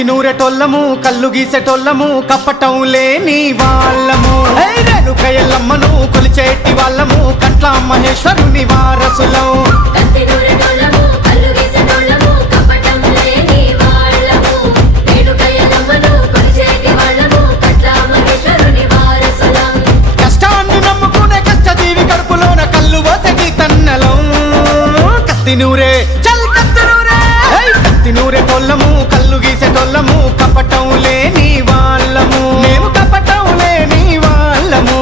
కత్తి నూరెటోళ్ళము కళ్ళు గీసేటోళ్ళము కప్పటం లేని వాళ్ళము రేణుక ఎల్లమ్మను కొలిచేటి వాళ్ళము కట్ల మహేశ్వరుని వారసులం కష్టాన్ని నమ్ముకునే కష్టజీవి కడుపులోన కళ్ళు పోసటి తన్నలం కత్తి నూరే చల్ కత్తి నూరే కత్తి నూరెటోళ్ళము కళ్ళు గీసేటోళ్ళము కపటం లేని వాళ్ళము మేము కపటం లేని వాళ్ళము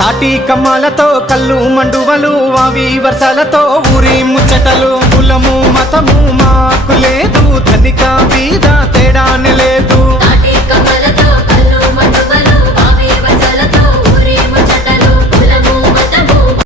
తాటి కమ్మాలతో కళ్ళు మండువలు వావి వర్షాలతో ఊరి ముచ్చటలు కులము మతము మాకు లేదు ధనిక బీద తేడాని లేదు